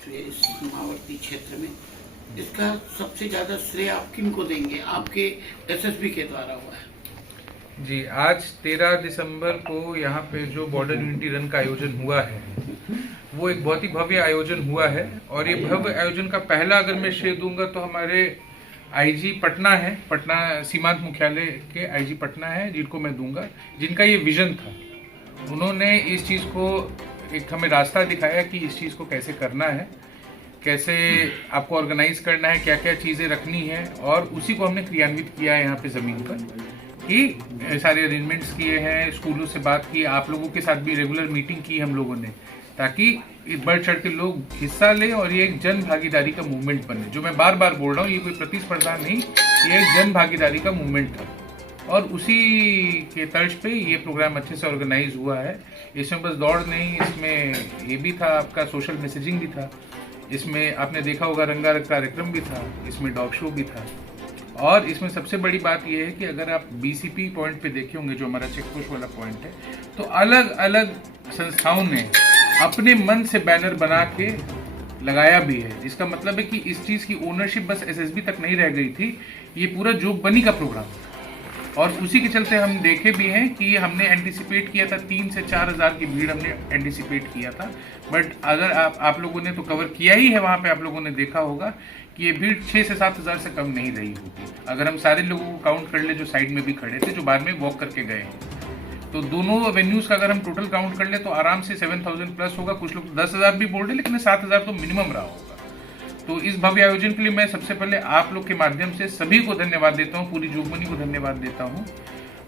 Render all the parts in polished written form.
शुरुआत हुई है इस सीमावर्ती क्षेत्र में, इसका सबसे ज्यादा श्रेय आप किन को देंगे? आपके एसएसबी के द्वारा हुआ है। जी, आज 13 दिसंबर को यहाँ पे जो बॉर्डर यूनिटी रन का आयोजन हुआ है वो एक बहुत ही भव्य आयोजन हुआ है। और ये भव्य आयोजन का पहला अगर मैं श्रेय दूंगा तो हमारे आईजी पटना है, पटना सीमांत मुख्यालय के आईजी पटना है, जिनको मैं दूंगा, जिनका ये विजन था। उन्होंने इस चीज़ को एक हमें रास्ता दिखाया कि इस चीज़ को कैसे करना है, कैसे आपको ऑर्गेनाइज करना है, क्या क्या चीज़ें रखनी है, और उसी को हमने क्रियान्वित किया है यहाँ पे ज़मीन पर कि सारे अरेंजमेंट्स किए हैं, स्कूलों से बात की, आप लोगों के साथ भी रेगुलर मीटिंग की हम लोगों ने, ताकि बढ़ चढ़ के लोग हिस्सा लें और ये एक जन भागीदारी का मूवमेंट बने। जो मैं बार बार बोल रहा हूँ, ये कोई प्रतिस्पर्धा नहीं, ये एक जन भागीदारी का मूवमेंट था और उसी के तर्ज पे ये प्रोग्राम अच्छे से ऑर्गेनाइज हुआ है। इसमें बस दौड़ नहीं, इसमें ये भी था, आपका सोशल मैसेजिंग भी था, इसमें आपने देखा होगा रंगारंग कार्यक्रम भी था, इसमें डॉग शो भी था। और इसमें सबसे बड़ी बात यह है कि अगर आप बीसीपी पॉइंट पे देखे होंगे, जो हमारा चेक पोस्ट वाला पॉइंट है, तो अलग अलग संस्थाओं ने अपने मन से बैनर बना के लगाया भी है। इसका मतलब है कि इस चीज की ओनरशिप बस एसएसबी तक नहीं रह गई थी, ये पूरा जोगबनी का प्रोग्राम था। और उसी के चलते हम देखे भी हैं कि हमने एंटिसिपेट किया था 3 से 4 हज़ार की भीड़ हमने एंटिसिपेट किया था, बट अगर आप लोगों ने तो कवर किया ही है, वहां पे आप लोगों ने देखा होगा कि ये भीड़ 6 से 7 हज़ार से कम नहीं रही होगी, अगर हम सारे लोगों को काउंट कर ले जो साइड में भी खड़े थे, जो बाद में वॉक करके गए हैं। तो दोनों वेन्यूज का अगर हम टोटल काउंट कर ले तो आराम से 7,000 प्लस होगा। कुछ लोग 10,000 भी बोल रहे, लेकिन 7,000 तो मिनिमम रहा होगा। तो इस भव्य आयोजन के लिए मैं सबसे पहले आप लोग के माध्यम से सभी को धन्यवाद देता हूँ, पूरी जोगबनी को धन्यवाद देता हूँ।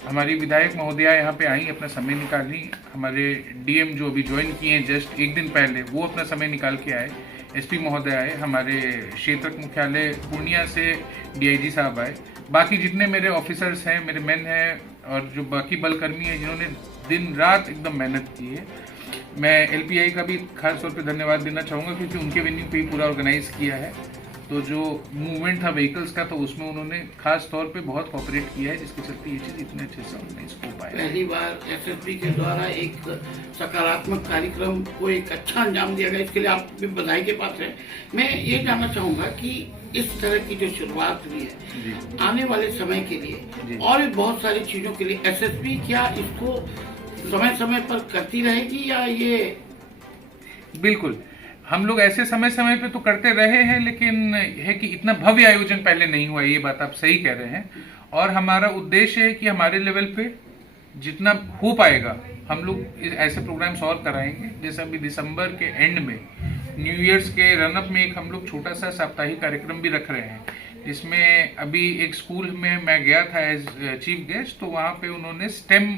हमारी विधायक महोदया यहाँ पे आई, अपना समय निकाली, हमारे डीएम जो अभी ज्वाइन किए हैं जस्ट एक दिन पहले, वो अपना समय निकाल के आए, एसपी महोदय आए, हमारे क्षेत्र मुख्यालय पूर्णिया से डीआईजी साहब आए, बाकी जितने मेरे ऑफिसर्स हैं, मेरे मेन हैं, और जो बाकी बल कर्मी हैं जिन्होंने दिन रात एकदम मेहनत की है। मैं एलपीआई का भी खास तौर पे धन्यवाद देना चाहूँगा, क्योंकि उनके वेन्यू पे ही पूरा ऑर्गेनाइज किया है। तो जो मूवमेंट था व्हीकल्स का, तो उसमें उन्होंने खास तौर पे बहुत कोऑपरेट किया है, जिसके चलते ये चीज़ इतने अच्छे से ऑर्गेनाइज हो पाया। पहली बार एसएसबी के द्वारा एक सकारात्मक कार्यक्रम को एक अच्छा अंजाम दिया गया, इसके लिए आप भी बधाई के पात्र हैं। मैं ये जानना चाहूँगा कि इस तरह की जो शुरुआत हुई है, आने वाले समय के लिए और भी बहुत सारी चीज़ों के लिए एसएसबी क्या इसको समय समय पर करती रहेगी, या ये? बिल्कुल, हम लोग ऐसे समय समय पे तो करते रहे हैं, लेकिन है कि इतना भव्य आयोजन पहले नहीं हुआ, ये बात आप सही कह रहे हैं। और हमारा उद्देश्य है कि हमारे लेवल पे जितना हो पाएगा हम लोग ऐसे प्रोग्राम्स और कराएंगे। जैसे अभी दिसंबर के एंड में न्यू ईयर्स के रनअप में एक हम लोग छोटा सा साप्ताहिक कार्यक्रम भी रख रहे हैं, जिसमें अभी एक स्कूल में मैं गया था एज चीफ गेस्ट, तो वहाँ पे उन्होंने स्टेम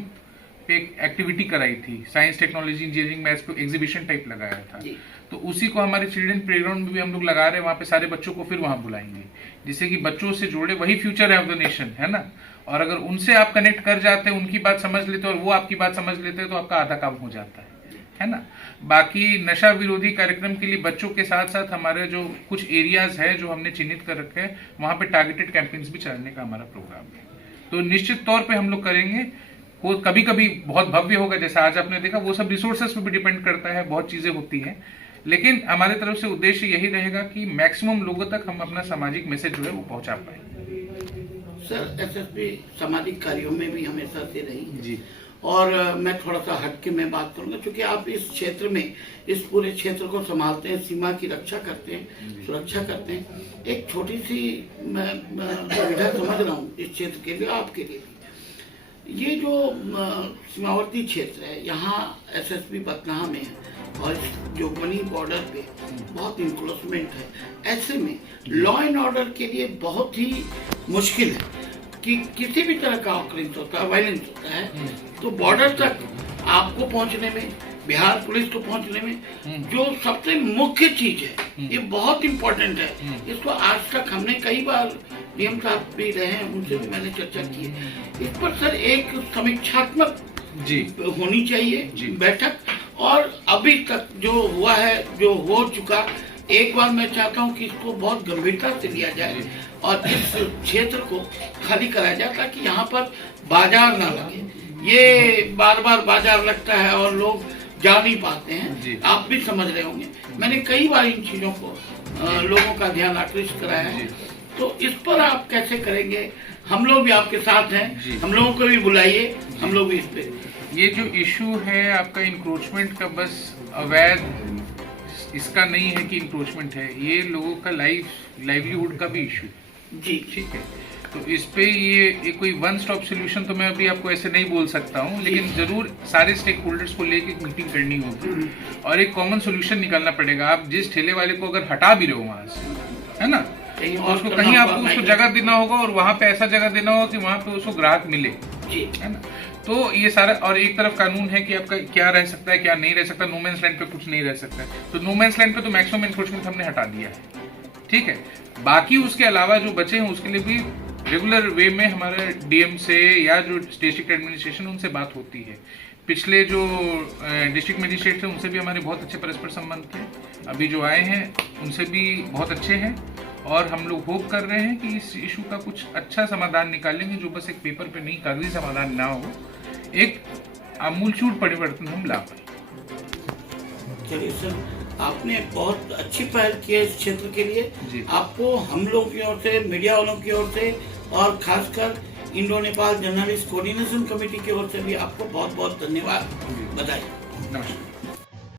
पे एक एक्टिविटी कराई थी, साइंस टेक्नोलॉजी इंजीनियरिंग मैथ्स को एग्जीबिशन टाइप लगाया था। तो उसी को हमारे चिल्ड्रन प्लेग्राउंड में भी हम लोग लगा रहे हैं, वहाँ पे सारे बच्चों को फिर वहाँ बुलाएंगे, जिससे कि बच्चों से जुड़े, वही फ्यूचर है ऑफ द नेशन, है ना। और अगर उनसे आप कनेक्ट कर जाते हैं, उनकी बात समझ लेते हैं और वो आपकी बात समझ लेते हैं, तो आपका आधा काम हो जाता है ना। बाकी नशा विरोधी कार्यक्रम के लिए बच्चों के साथ साथ हमारे जो कुछ एरियाज है जो हमने चिन्हित कर रखे हैं, वहाँ पे टारगेटेड कैंपेन्स भी चलाने का हमारा प्रोग्राम है। तो निश्चित तौर पर हम लोग करेंगे। वो कभी कभी बहुत भव्य होगा, जैसा आज आपने देखा, वो सब रिसोर्सेस पे भी डिपेंड करता है, बहुत चीजें होती हैं, लेकिन हमारे तरफ से उद्देश्य यही रहेगा कि मैक्सिमम लोगों तक हम अपना सामाजिक मैसेज जो है वो पहुंचा पाए। सर, एसएसबी सामाजिक कार्यों में भी हमेशा से रही जी, और मैं थोड़ा सा हटके मैं बात करूंगा, क्योंकि आप इस क्षेत्र में, इस पूरे क्षेत्र को संभालते हैं, सीमा की रक्षा करते हैं, सुरक्षा करते हैं। एक छोटी सी मैं सुविधा समझ रहा हूँ इस क्षेत्र के लिए, आपके लिए। ये जो सीमावर्ती क्षेत्र है, यहाँ एसएसबी पटना में है और जोगबनी बॉर्डर पे बहुत इंक्रोचमेंट है, ऐसे में लॉ एंड ऑर्डर के लिए बहुत ही मुश्किल है कि किसी भी तरह का ऑकरेंस होता है, वायलेंस होता है, तो बॉर्डर तक आपको पहुंचने में, बिहार पुलिस को पहुंचने में जो सबसे मुख्य चीज है, ये बहुत इम्पोर्टेंट है। इसको आज तक हमने कई बार डीएम साहब भी रहे हैं, उनसे भी मैंने चर्चा की है। इस पर सर एक समीक्षात्मक होनी चाहिए बैठक, और अभी तक जो हुआ है, जो हो चुका, एक बार मैं चाहता हूं कि इसको बहुत गंभीरता से लिया जाए और इस क्षेत्र को खाली कराया जाए, ताकि यहाँ पर बाजार ना लगे। ये बार बार बाजार लगता है और लोग जा नहीं पाते जी। हैं, आप भी समझ रहे होंगे। मैंने कई बार इन चीजों को लोगों का ध्यान आकृष्ट कराया है। तो इस पर आप कैसे करेंगे? हम लोग भी आपके साथ जी। हैं, हम लोगों को भी बुलाइए, हम लोग भी इस पे। ये जो इशू है आपका इंक्रोचमेंट का, बस अवैध इसका नहीं है कि इंक्रोचमेंट है, ये लोगों का लाइवलीहुड का भी इशू है। जी ठीक है, तो इस पे ये कोई वन स्टॉप सोल्यूशन तो मैं अभी आपको ऐसे नहीं बोल सकता हूँ, लेकिन जरूर सारे स्टेक होल्डर्स को लेके एक मीटिंग करनी होगी और एक कॉमन सोल्यूशन निकालना पड़ेगा। आप जिस ठेले वाले को अगर हटा भी रहे हो वहां से, है ना, कहीं तो और उसको करना कहीं होगा, आपको उसको नहीं। जगह देना होगा और वहां पे ऐसा जगह देना होगा कि वहां पे उसको ग्राहक मिले, जी है ना। तो ये सारा, और एक तरफ कानून है कि आपका क्या रह सकता है क्या नहीं रह सकता, नो मैंस लैंड पे कुछ नहीं रह सकता है। तो नो मैंस लैंड पे तो मैक्सिमम एनक्रोचमेंट हमने हटा दिया है, ठीक है। बाकी उसके अलावा जो बचे हैं उसके लिए भी रेगुलर वे में हमारे डीएम से या जो डिस्ट्रिक्ट एडमिनिस्ट्रेशन उनसे बात होती है। पिछले जो डिस्ट्रिक्ट मजिस्ट्रेट थे उनसे भी हमारे बहुत अच्छे परस्पर संबंध थे, अभी जो आए हैं उनसे भी बहुत अच्छे हैं और हम लोग होप कर रहे हैं कि इस इशू का कुछ अच्छा समाधान निकालेंगे, जो बस एक पेपर पे नहीं, कागजी समाधान ना हो, एक आमूलचूल परिवर्तन हम ला पाए। चलिए सर, आपने बहुत अच्छी पहल की है इस क्षेत्र के लिए। जी। आपको हम लोग की ओर से, मीडिया वालों की ओर से और खासकर Indo Nepal journalist coordination committee की ओर से भी आपको बहुत बहुत धन्यवाद, बधाई। नमस्कार।